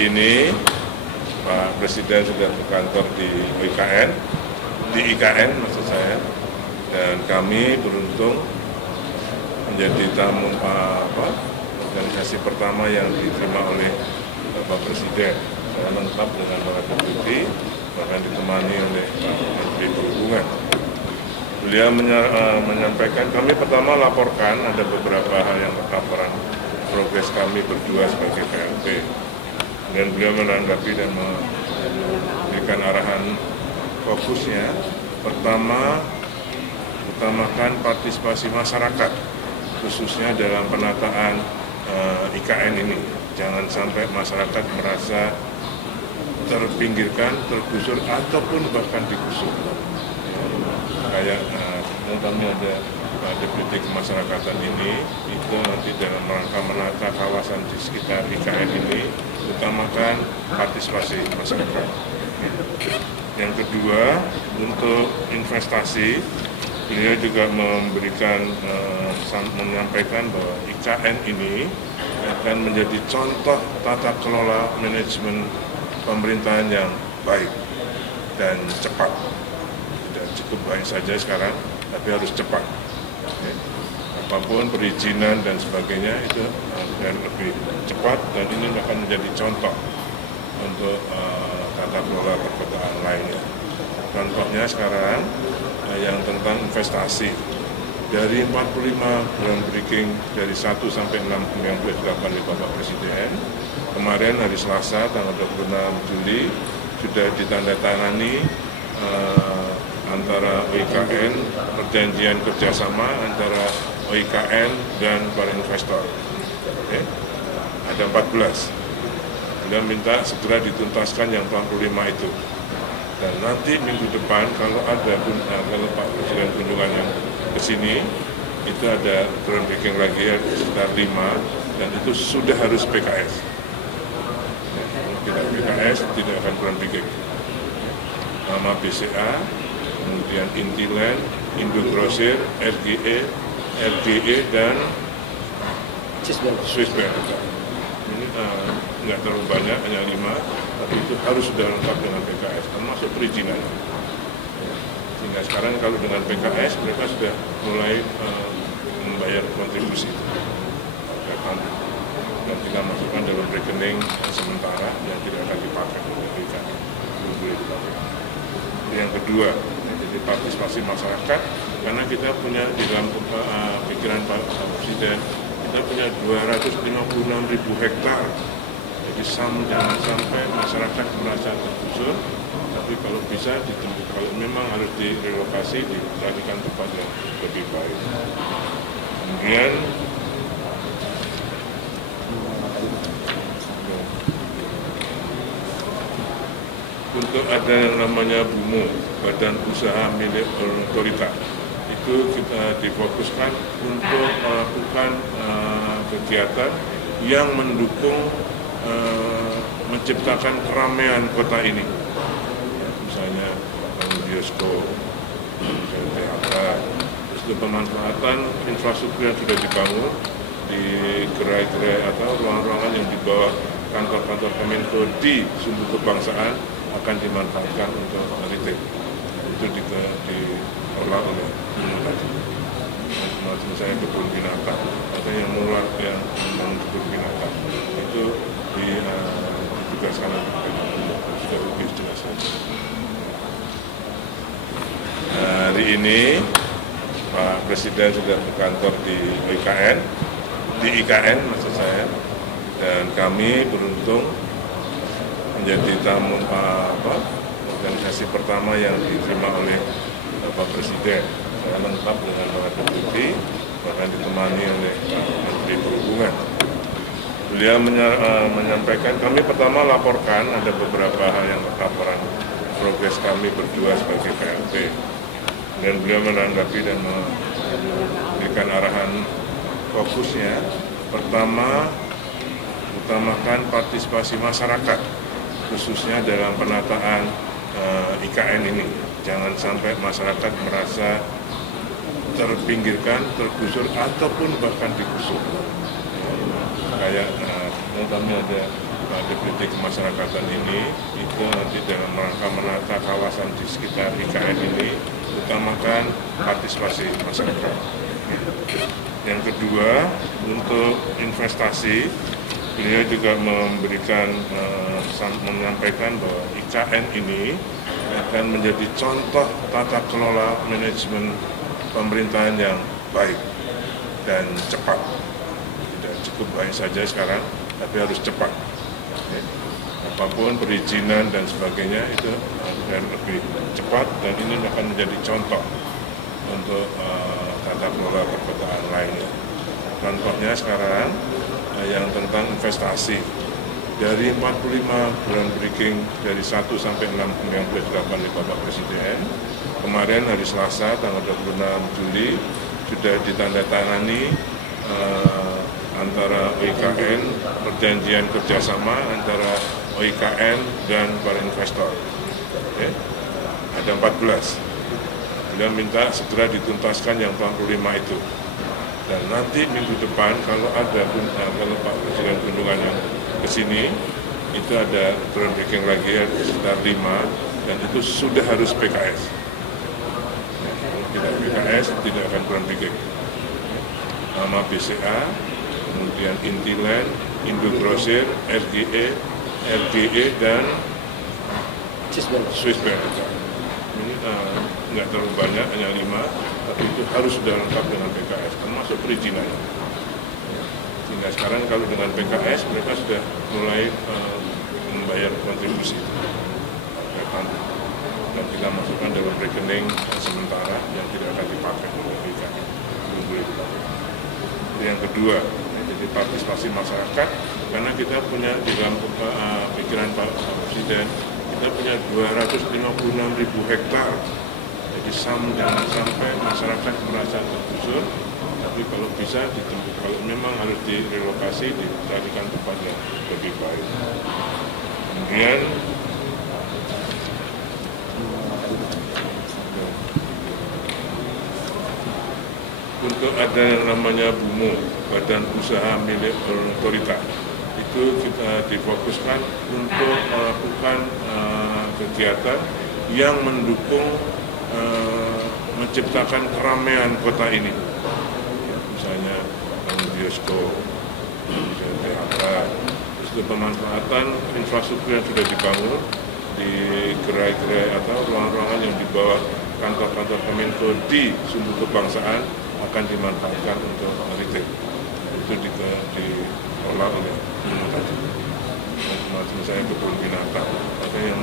Hari ini Pak Presiden sudah berkantor di IKN maksud saya, dan kami beruntung menjadi tamu organisasi pertama yang diterima oleh Bapak Presiden. Saya lengkap dengan para deputi, bahkan ditemani oleh Pak Menteri Perhubungan. Beliau menyampaikan, kami pertama laporkan ada beberapa hal yang laporan progres kami berdua sebagai PLT. Dan beliau menanggapi dan memberikan arahan fokusnya. Pertama, utamakan partisipasi masyarakat, khususnya dalam penataan IKN ini. Jangan sampai masyarakat merasa terpinggirkan, tergusur, ataupun bahkan digusur. Kayak kami ada deputi kemasyarakatan ini, itu nanti dalam rangka menata kawasan di sekitar IKN ini, utamakan partisipasi masyarakat. Yang kedua, untuk investasi, beliau juga menyampaikan bahwa IKN ini akan menjadi contoh tata kelola manajemen pemerintahan yang baik dan cepat. Tidak cukup baik saja sekarang, tapi harus cepat. Apapun perizinan dan sebagainya itu akan lebih cepat, dan ini akan menjadi contoh untuk tata kelola perkotaan lainnya. Contohnya sekarang yang tentang investasi. Dari 45 groundbreaking dari 1 sampai 6 yang sudah dilakukan oleh Bapak Presiden, kemarin hari Selasa tanggal 26 Juli sudah ditandatangani antara OIKN, perjanjian kerjasama antara OIKN dan para investor. Ada 14. Beliau minta segera dituntaskan yang 45 itu. Dan nanti minggu depan kalau Pak Presiden kunjungan yang ke sini, itu ada groundbreaking lagi sekitar 5, dan itu sudah harus PKS. Tidak PKS, tidak akan groundbreaking. Nama BCA, kemudian Intiland, Indogrosir, RGE, dan Swissbank. Ini nggak terlalu banyak, hanya 5, tapi itu harus sudah lengkap dengan PKS, termasuk perizinan. Sehingga sekarang kalau dengan PKS, mereka sudah mulai membayar kontribusi. Dan tinggal masukkan dalam rekening sementara yang tidak akan dipakai oleh PKS. Yang kedua, jadi partisipasi masyarakat, karena kita punya di dalam pikiran Pak Presiden, kita punya 256.000 hektar. Jadi jangan sampai masyarakat merasa tergusur, tapi kalau bisa ditempatkan, kalau memang harus direlokasi, dicarikan tempat yang lebih baik. Kemudian untuk ada yang namanya BUMO, Badan Usaha Milik Otorita, itu kita difokuskan untuk melakukan kegiatan yang mendukung menciptakan keramaian kota ini. Misalnya bioskop, teater, terus pemanfaatan infrastruktur yang sudah dibangun di gerai-gerai atau ruang-ruangan yang di bawah kantor-kantor Kemenko di sumber kebangsaan akan dimanfaatkan untuk retail. Itu dikelola oleh misalnya kebun binatang atau yang mulai yang kebun binatang itu ditugaskan sudah lebih jelas. Hari ini Pak Presiden sudah berkantor di IKN maksud saya, dan kami beruntung menjadi tamu organisasi pertama yang diterima oleh Bapak Presiden. Saya lengkap dengan para deputi, bahkan ditemani oleh Pak Menteri Perhubungan. Beliau menyampaikan, kami pertama laporkan ada beberapa hal yang laporan progres kami berdua sebagai PLT. Dan beliau menanggapi dan memberikan arahan fokusnya. Pertama, utamakan partisipasi masyarakat, khususnya dalam penataan IKN ini. Jangan sampai masyarakat merasa terpinggirkan, tergusur, ataupun bahkan digusur. Kayak kami ada deputi kemasyarakatan ini itu nanti dalam rangka menata kawasan di sekitar IKN ini utamakan partisipasi masyarakat. Yang kedua, untuk investasi, beliau juga menyampaikan bahwa IKN ini akan menjadi contoh tata kelola manajemen pemerintahan yang baik dan cepat. Tidak cukup baik saja sekarang, tapi harus cepat. Apapun perizinan dan sebagainya itu akan lebih cepat, dan ini akan menjadi contoh untuk tata kelola perkotaan lainnya. Contohnya sekarang yang tentang investasi. Dari 45 groundbreaking dari 1 sampai 6 yang sudah dilakukan oleh Bapak Presiden, kemarin hari Selasa tanggal 26 Juli sudah ditandatangani antara OIKN, perjanjian kerjasama antara OIKN dan para investor. Ada 14. Beliau minta segera dituntaskan yang 45 itu. Dan nanti minggu depan kalau Pak Presiden kunjungan yang ke sini, itu ada groundbreaking lagi sekitar 5, dan itu sudah harus PKS. Tidak PKS, tidak akan groundbreaking. Nama BCA, kemudian Intiland, Indogrosir, RGE, dan Swiss Bank. Ini nggak terlalu banyak, hanya 5, tapi itu harus sudah lengkap dengan PKS, termasuk perizinan. Sehingga sekarang kalau dengan PKS mereka sudah mulai membayar kontribusi. Dan kita masukkan dalam rekening sementara yang tidak akan dipakai oleh PKS. Yang kedua, jadi partisipasi masyarakat, karena kita punya di dalam pikiran Pak Presiden, kita punya 256.000 hektar. Jadi jangan sampai masyarakat merasa tergusur, tapi kalau bisa dijemput, kalau memang harus direlokasi, dicarikan tempat yang lebih baik. Kemudian untuk ada yang namanya BUMO, Badan Usaha Milik Otoritas, itu kita difokuskan untuk melakukan kegiatan yang mendukung menciptakan keramaian kota ini. Misalnya bioskop, teater, terus pemanfaatan infrastruktur yang sudah dibangun di gerai-gerai atau ruang-ruangan yang di bawah kantor-kantor Kominfo di sumber kebangsaan akan dimanfaatkan untuk retail. Itu dikelola oleh misalnya kebun binatang, yang